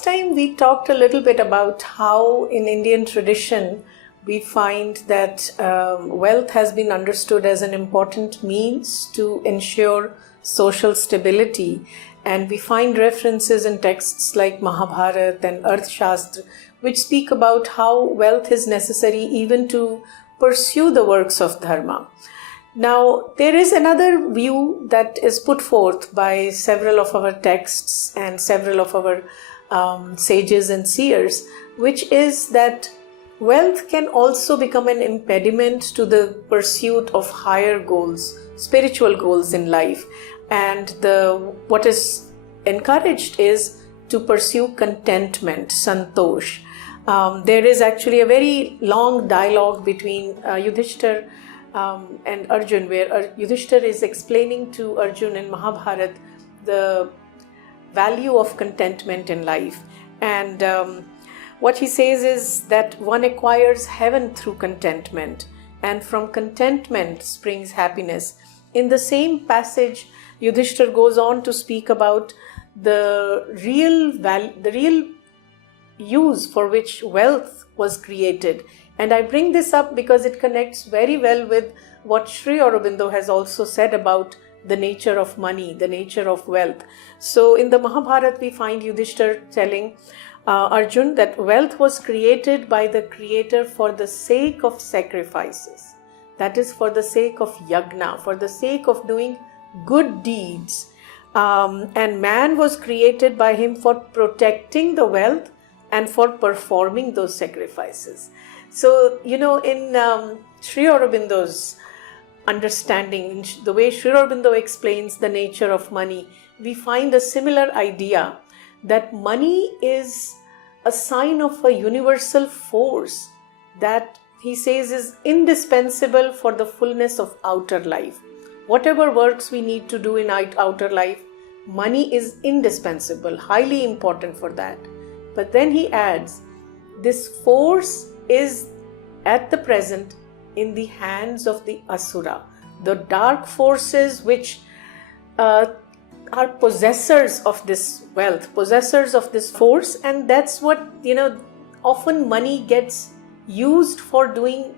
last time we talked a little bit about how in Indian tradition we find that wealth has been understood as an important means to ensure social stability, and we find references in texts like Mahabharata and Arthashastra which speak about how wealth is necessary even to pursue the works of dharma. Now, there is another view that is put forth by several of our texts and several of our sages and seers, which is that wealth can also become an impediment to the pursuit of higher goals, spiritual goals in life. And what is encouraged is to pursue contentment, santosh. There is actually a very long dialogue between Yudhishthira and Arjun, where Yudhishthira is explaining to Arjun in Mahabharata the value of contentment in life. And what he says is that one acquires heaven through contentment, and from contentment springs happiness. In the same passage, Yudhishthira goes on to speak about the real use for which wealth was created. And I bring this up because it connects very well with what Sri Aurobindo has also said about the nature of money, the nature of wealth. So in the Mahabharata, we find Yudhishthira telling Arjun that wealth was created by the Creator for the sake of sacrifices. That is, for the sake of yagna, for the sake of doing good deeds. And man was created by him for protecting the wealth and for performing those sacrifices. So, in Sri Aurobindo's understanding, the way Sri Aurobindo explains the nature of money, we find a similar idea that money is a sign of a universal force that he says is indispensable for the fullness of outer life. Whatever works we need to do in outer life, money is indispensable, highly important for that. But then he adds, this force is at the present in the hands of the asura, the dark forces which are possessors of this wealth, possessors of this force. And that's what, often money gets used for doing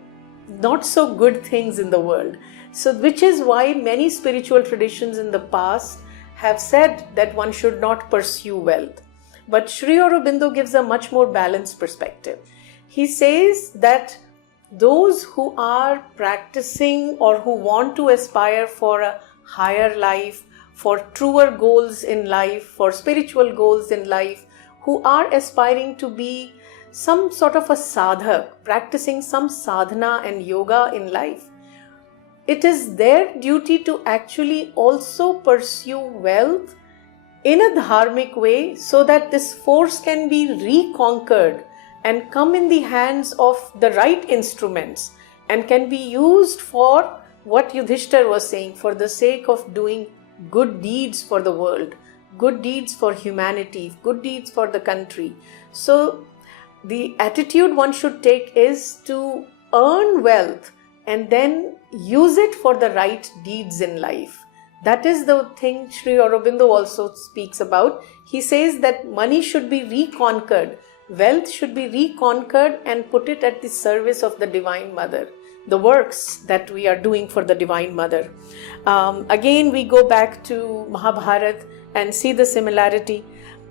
not so good things in the world. So which is why many spiritual traditions in the past have said that one should not pursue wealth. But Sri Aurobindo gives a much more balanced perspective. He says that those who are practicing or who want to aspire for a higher life, for truer goals in life, for spiritual goals in life, who are aspiring to be some sort of a sadhaka, practicing some sadhana and yoga in life, it is their duty to actually also pursue wealth in a dharmic way so that this force can be reconquered and come in the hands of the right instruments and can be used for what Yudhishthira was saying, for the sake of doing good deeds for the world, good deeds for humanity, good deeds for the country. So the attitude one should take is to earn wealth and then use it for the right deeds in life. That is the thing Sri Aurobindo also speaks about. He says that money should be reconquered, wealth should be reconquered and put it at the service of the Divine Mother, the works that we are doing for the Divine Mother. Again, we go back to Mahabharata and see the similarity.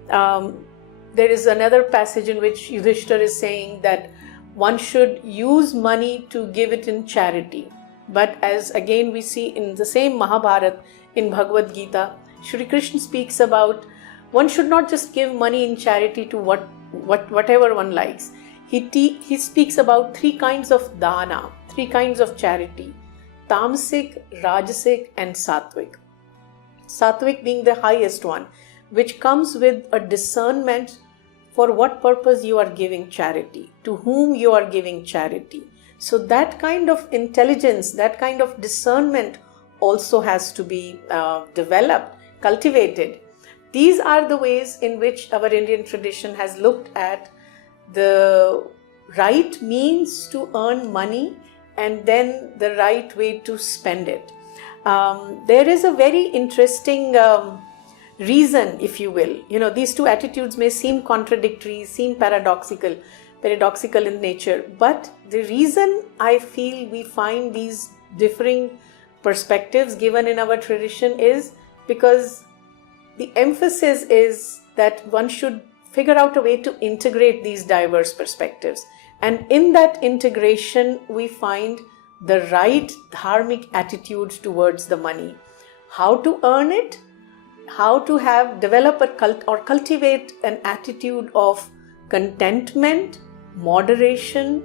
There is another passage in which Yudhishthira is saying that one should use money to give it in charity. But as again we see in the same Mahabharata, in Bhagavad Gita, Shri Krishna speaks about one should not just give money in charity to whatever one likes. He speaks about three kinds of dana, three kinds of charity: tamasic, rajasic and sattvic. Sattvic being the highest one, which comes with a discernment for what purpose you are giving charity, to whom you are giving charity. So that kind of intelligence, that kind of discernment also has to be developed, cultivated. These are the ways in which our Indian tradition has looked at the right means to earn money and then the right way to spend it. There is a very interesting reason, if you will. These two attitudes may seem contradictory, seem paradoxical in nature, but the reason I feel we find these differing perspectives given in our tradition is because the emphasis is that one should figure out a way to integrate these diverse perspectives. And in that integration, we find the right dharmic attitude towards the money. How to earn it, how to develop or cultivate an attitude of contentment, moderation,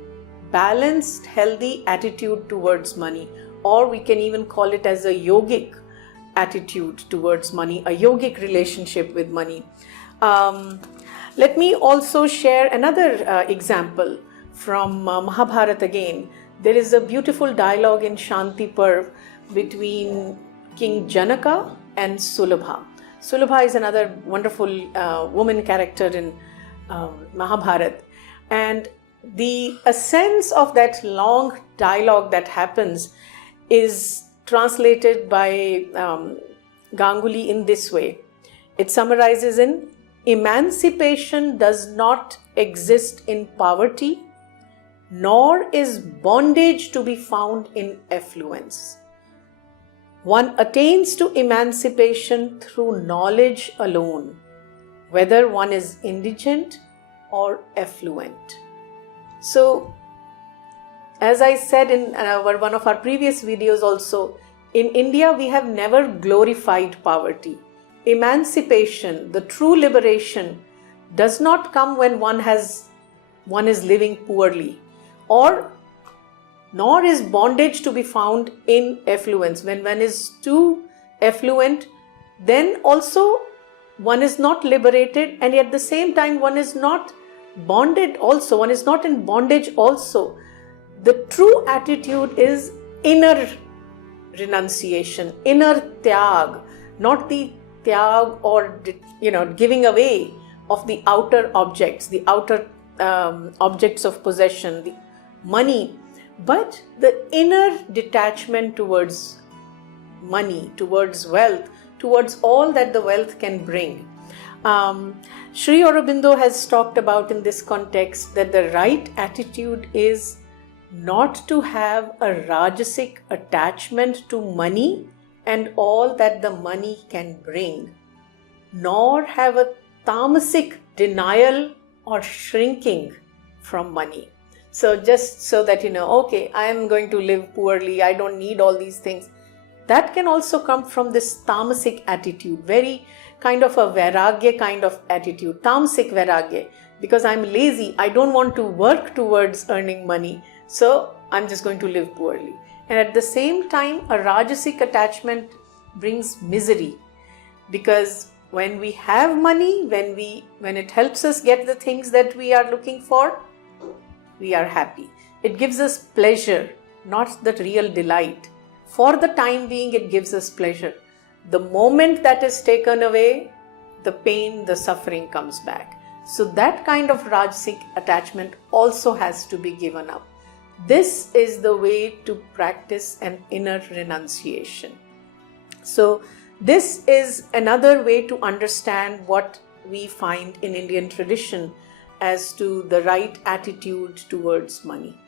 balanced, healthy attitude towards money. Or we can even call it as a yogic attitude towards money, a yogic relationship with money. Let me also share another example from Mahabharata again. There is a beautiful dialogue in Shanti Parv between King Janaka and Sulabha. Sulabha is another wonderful woman character in Mahabharata. And the essence of that long dialogue that happens is translated by Ganguly in this way. It summarizes in: emancipation does not exist in poverty, nor is bondage to be found in affluence. One attains to emancipation through knowledge alone, whether one is indigent or affluent. So, as I said in one of our previous videos also, in India we have never glorified poverty. Emancipation, the true liberation, does not come when one is living poorly, nor is bondage to be found in affluence. When one is too affluent, then also one is not liberated, and at the same time one is not bonded also, one is not in bondage also. The true attitude is inner renunciation, inner tyag, not the tyag or giving away of the outer objects, the outer objects of possession, the money, but the inner detachment towards money, towards wealth, towards all that the wealth can bring. Sri Aurobindo has talked about in this context that the right attitude is not to have a rajasic attachment to money and all that the money can bring, nor have a tamasic denial or shrinking from money. So just so that okay, I am going to live poorly, I don't need all these things. That can also come from this tamasic attitude, very kind of a vairagya kind of attitude, tamasic vairagya, because I'm lazy, I don't want to work towards earning money, so I'm just going to live poorly. And at the same time, a rajasic attachment brings misery, because when we have money, when it helps us get the things that we are looking for, we are happy. It gives us pleasure, not the real delight. For the time being, it gives us pleasure. The moment that is taken away, the pain, the suffering comes back. So that kind of rajasic attachment also has to be given up. This is the way to practice an inner renunciation. So this is another way to understand what we find in Indian tradition as to the right attitude towards money.